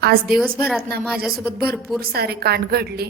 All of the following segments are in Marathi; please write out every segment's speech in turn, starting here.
आज दिवसभरात ना माझ्यासोबत भरपूर सारे कांड घडले.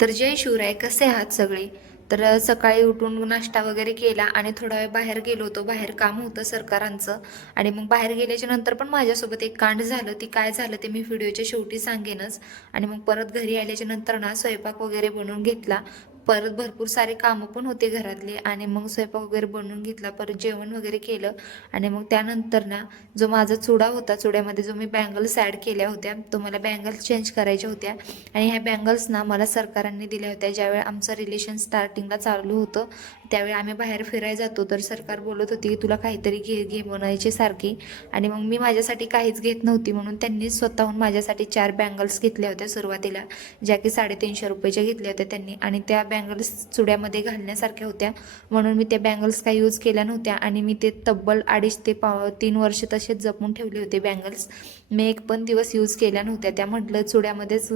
तर जय शिवराय, कसे आहात सगळे? तर सकाळी उठून नाश्ता वगैरे केला आणि थोडा वेळ बाहेर गेलो होतो. बाहेर काम होतं सरकारांचं. आणि मग बाहेर गेल्याच्या नंतर पण माझ्यासोबत एक कांड झालं. ती काय झालं ते मी व्हिडिओच्या शेवटी सांगेनच. आणि मग परत घरी आल्याच्या नंतर ना स्वयंपाक वगैरे बनवून घेतला. परत भरपूर सारे कामं पण होते घरातले आणि मग स्वयंपाक वगैरे बनवून घेतला. परत जेवण वगैरे केलं आणि मग त्यानंतर ना जो माझा चुडा होता, चुड्यामध्ये जो मी बँगल्स ॲड केल्या होत्या, तो मला बँगल्स चेंज करायच्या होत्या. आणि ह्या बँगल्स ना मला सरकारांनी दिल्या होत्या. ज्यावेळी आमचं रिलेशन स्टार्टिंगला चालू होतं त्यावेळी आम्ही बाहेर फिरायला जातो, तर सरकार बोलत होती की तुला काहीतरी घे घे म्हणायची सारखी. आणि मग मी माझ्यासाठी काहीच घेत नव्हती, म्हणून त्यांनी स्वतःहून माझ्यासाठी 4 बँगल्स घेतल्या होत्या सुरुवातीला, ज्या की 350 रुपयाच्या घेतल्या होत्या त्यांनी. आणि त्या बँगल्स चुड्यामध्ये घालण्यासारख्या होत्या, म्हणून मी त्या बँगल्स काही यूज केल्या नव्हत्या. आणि मी ते तब्बल 2.5 ते 3 वर्ष तसेच जपून ठेवले होते बँगल्स. मी एक पण दिवस यूज केल्या नव्हत्या. त्या म्हटलं चुड्यामध्येच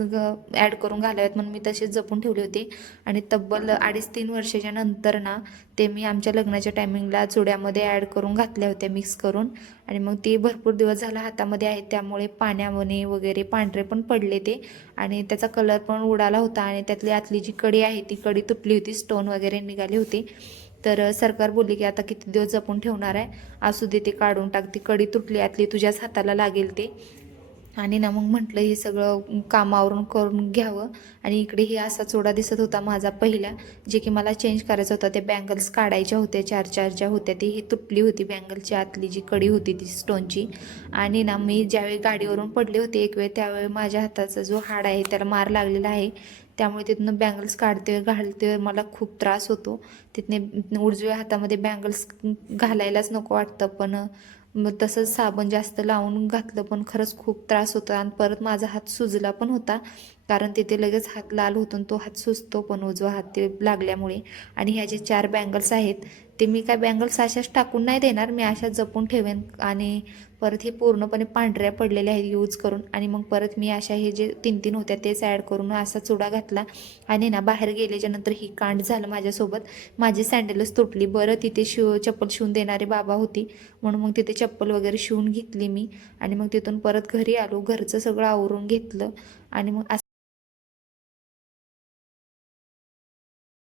ॲड करून घालाव्यात, म्हणून मी तसेच जपून ठेवले होते. आणि तब्बल 2.5-3 वर्षाच्या नंतर ना ते मी आमच्या लग्नाच्या टायमिंगला चुड्यामध्ये ॲड करून घातल्या होत्या मिक्स करून. आणि मग ते भरपूर दिवस झाला हातामध्ये आहेत, त्यामुळे पाण्यामध्ये वगैरे पांढरे पण पडले ते. आणि त्याचा कलर पण उडाला होता आणि त्यातली आतली जी कडी आहे ती कडी तुटली होती, स्टोन वगैरे निघाले होते. तर सरकार बोलली की आता किती दिवस जपून ठेवणार आहे, असू दे ते काढून टाक, ती कडी तुटली आतली, तुझ्याच हाताला लागेल ते. आणि ना मग म्हटलं हे सगळं कामावरून करून घ्यावं. आणि इकडे हे असा चुडा दिसत होता माझा पहिला, जे की मला चेंज करायचा होता. ते बँगल्स काढायच्या होत्या, 4-4 ज्या होत्या ती ही तुटली होती बँगलची आतली जी कडी होती ती स्टोनची. आणि ना मी ज्यावेळी गाडीवरून पडले होते एक वेळ, त्यावेळी माझ्या हाताचा जो हाड आहे त्याला मार लागलेला आहे. त्यामुळे तिथनं बँगल्स काढते घालते मला खूप त्रास होतो. तिथने उजव्या हातामध्ये बँगल्स घालायलाच नको वाटतं, पण मग तसंच साबण जास्त लावून घातलं पण खरंच खूप त्रास होता. आणि परत माझा हात सुजला पण होता, कारण तिथे लगेच हात लाल होतो आणि तो हात सुजतो पण उजवा हात ते लागल्यामुळे. आणि ह्या जे 4 बँगल्स आहेत ते मी काय बँगल्स अशाच टाकून नाही देणार, मी अशाच जपून ठेवेन. आणि परत हे पूर्णपणे पांढऱ्या पडलेल्या आहेत यूज करून. आणि मग परत मी अशा हे जे 3-3 होत्या तेच ॲड करून असा चुडा घातला. आणि ना बाहेर गेल्याच्या नंतर ही कांड झालं माझ्यासोबत. माझी सँडलच तुटली. बरं तिथे चप्पल शिवून देणारी बाबा होती, म्हणून मग तिथे चप्पल वगैरे शिवून घेतली मी. आणि मग तिथून परत घरी आलो, घरचं सगळं आवरून घेतलं. आणि मग